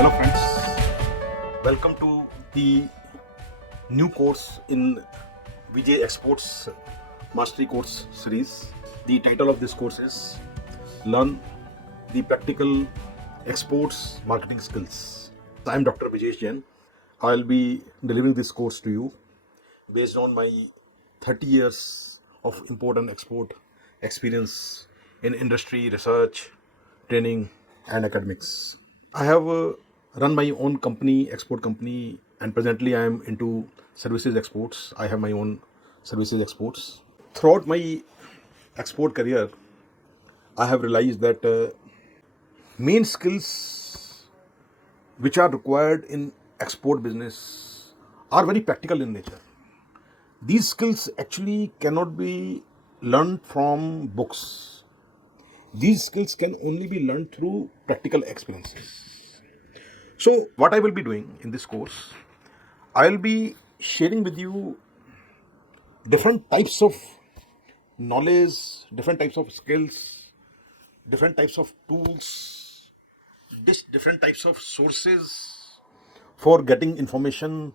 Hello friends, welcome to the new course in Vijesh Exports Mastery Course series. The title of this course is Learn the Practical Exports Marketing Skills. I am Dr. Vijesh Jain. I'll be delivering this course to you based on my 30 years of import and export experience in industry, research, training, and academics. I have run my own company, export company, and presently I am into services exports. I have my own services exports. Throughout my export career, I have realized that main skills which are required in export business are very practical in nature. These skills actually cannot be learned from books. These skills can only be learned through practical experiences. So, what I will be doing in this course, I'll be sharing with you different types of knowledge, different types of skills, different types of tools, different types of sources for getting information,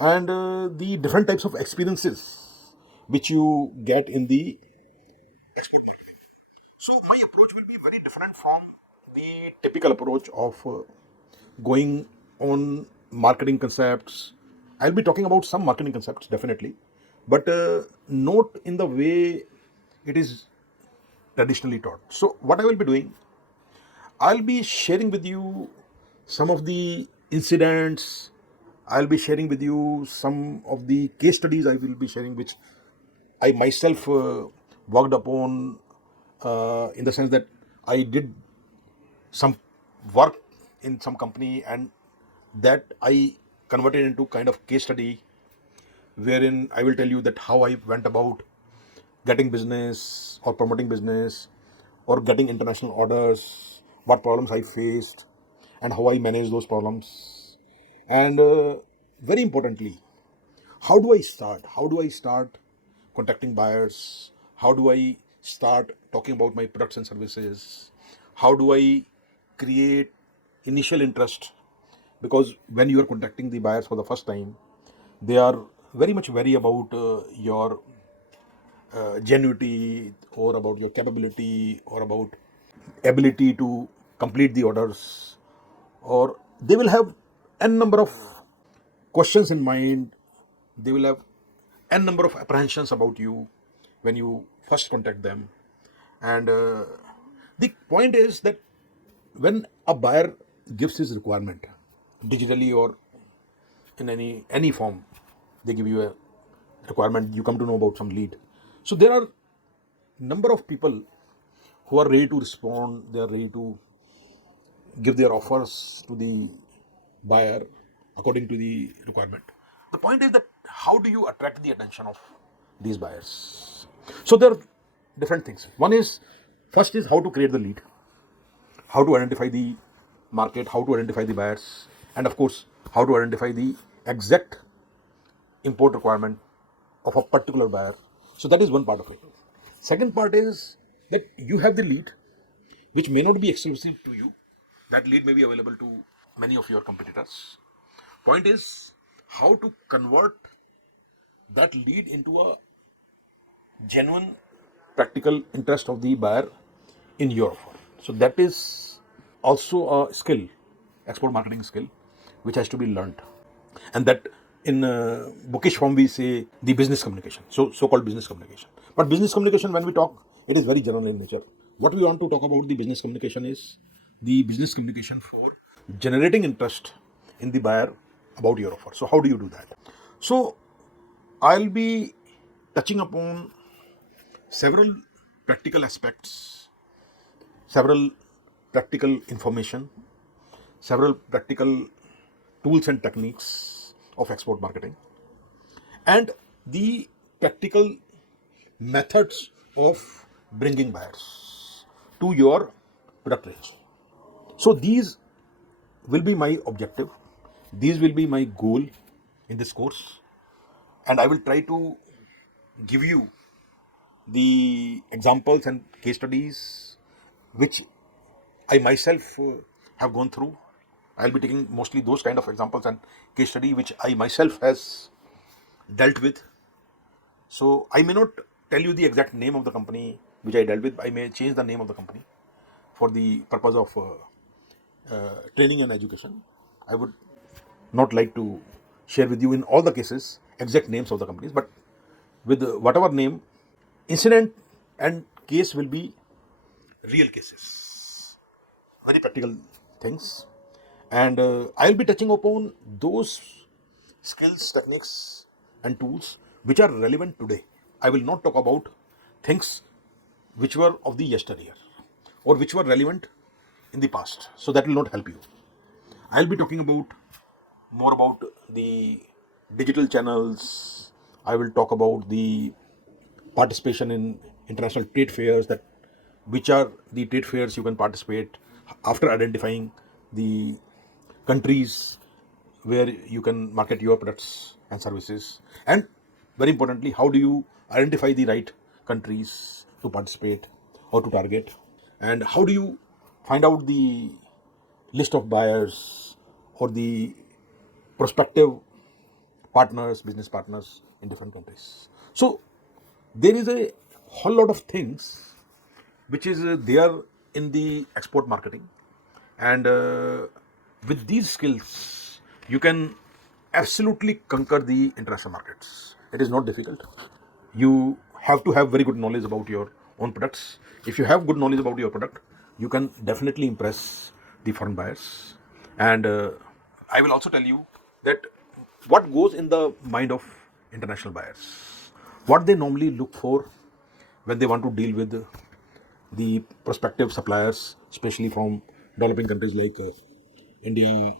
and the different types of experiences which you get in the export marketing. So, my approach will be very different from the typical approach of going on marketing concepts. I'll be talking about some marketing concepts definitely, but not in the way it is traditionally taught. So, what I will be doing, I'll be sharing with you some of the incidents. I'll be sharing with you some of the case studies I will be sharing, which I myself worked upon in the sense that I did some work in some company and that I converted into kind of case study wherein I will tell you that how I went about getting business or promoting business or getting international orders, what problems I faced and how I managed those problems. And very importantly, how do I start? How do I start contacting buyers? How do I start talking about my products and services? How do I create initial interest? Because when you are contacting the buyers for the first time, they are very much worried about your genuinity or about your capability or about ability to complete the orders, or they will have n number of questions in mind. They will have n number of apprehensions about you when you first contact them. And the point is that when a buyer gives his requirement digitally or in any form, they give you a requirement, you come to know about some lead. So there are number of people who are ready to respond, they are ready to give their offers to the buyer according to the requirement. The point is that how do you attract the attention of these buyers? So there are different things. One is, first is how to create the lead, how to identify the market, how to identify the buyers, and of course, how to identify the exact import requirement of a particular buyer. So that is one part of it. Second part is that you have the lead, which may not be exclusive to you. That lead may be available to many of your competitors. Point is how to convert that lead into a genuine practical interest of the buyer in your offer. So that is also a skill, export marketing skill, which has to be learned. And that in bookish form we say the business communication, so-called business communication. But business communication, when we talk, it is very general in nature. What we want to talk about the business communication is the business communication for generating interest in the buyer about your offer. So how do you do that? So I'll be touching upon several practical aspects, several practical information, several practical tools and techniques of export marketing, and the practical methods of bringing buyers to your product range. So these will be my objective, these will be my goal in this course, and I will try to give you the examples and case studies which I myself have gone through, I'll be taking mostly those kind of examples and case study which I myself has dealt with. So I may not tell you the exact name of the company which I dealt with. I may change the name of the company for the purpose of training and education. I would not like to share with you in all the cases exact names of the companies, but with whatever name, incident and case will be real cases, very practical things, and I'll be touching upon those skills, techniques, and tools which are relevant today. I will not talk about things which were of the yesteryear or which were relevant in the past, so that will not help you. I'll be talking about more about the digital channels. I will talk about the participation in international trade fairs, that which are the trade fairs you can participate after identifying the countries where you can market your products and services, and very importantly, how do you identify the right countries to participate or to target, and how do you find out the list of buyers or the prospective partners, business partners in different countries. So there is a whole lot of things which is there in the export marketing, and with these skills you can absolutely conquer the international markets. It is not difficult. You have to have very good knowledge about your own products. If you have good knowledge about your product, you can definitely impress the foreign buyers. And I will also tell you that what goes in the mind of international buyers, what they normally look for when they want to deal with the prospective suppliers, especially from developing countries like India,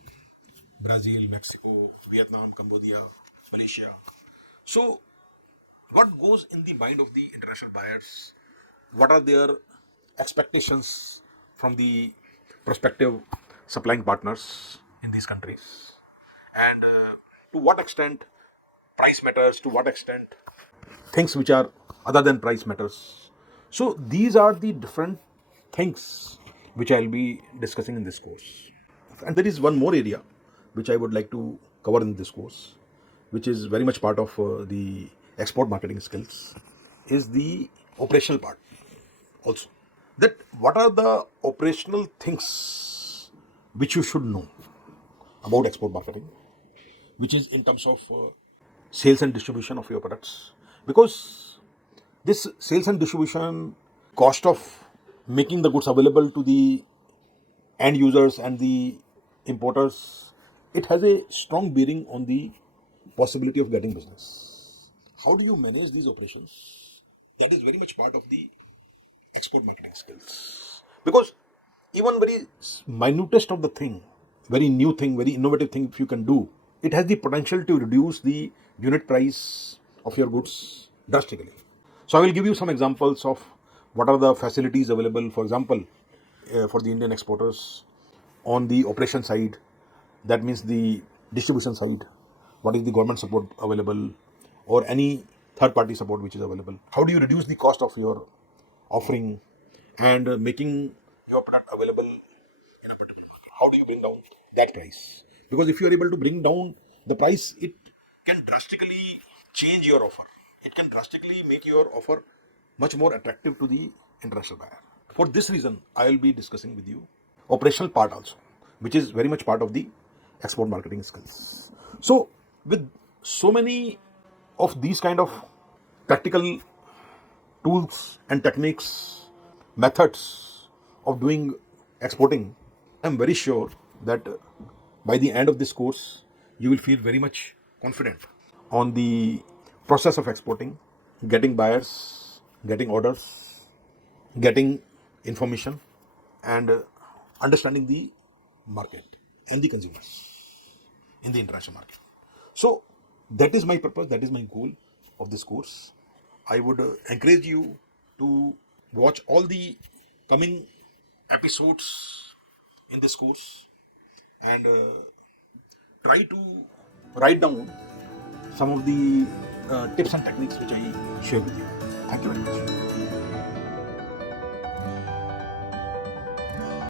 Brazil, Mexico, Vietnam, Cambodia, Malaysia. So, what goes in the mind of the international buyers? What are their expectations from the prospective supplying partners in these countries? And to what extent price matters, to what extent things which are other than price matters. So these are the different things which I'll be discussing in this course. And there is one more area which I would like to cover in this course, which is very much part of the export marketing skills, is the operational part also. That what are the operational things which you should know about export marketing, which is in terms of sales and distribution of your products, because this sales and distribution, cost of making the goods available to the end users and the importers, it has a strong bearing on the possibility of getting business. How do you manage these operations? That is very much part of the export marketing skills, because even very minutest of the thing, very new thing, very innovative thing, if you can do, it has the potential to reduce the unit price of your goods drastically. So I will give you some examples of what are the facilities available, for example, for the Indian exporters on the operation side, that means the distribution side, what is the government support available or any third party support which is available. How do you reduce the cost of your offering and making your product available in a particular market? How do you bring down that price? Because if you are able to bring down the price, it can drastically change your offer. It can drastically make your offer much more attractive to the international buyer. For this reason, I will be discussing with you operational part also, which is very much part of the export marketing skills. So, with so many of these kind of practical tools and techniques, methods of doing exporting, I'm very sure that by the end of this course, you will feel very much confident on the process of exporting, getting buyers, getting orders, getting information, and understanding the market and the consumers in the international market. So that is my purpose, that is my goal of this course. I would encourage you to watch all the coming episodes in this course and try to write down some of the tips and techniques which I share with you. Thank you very much.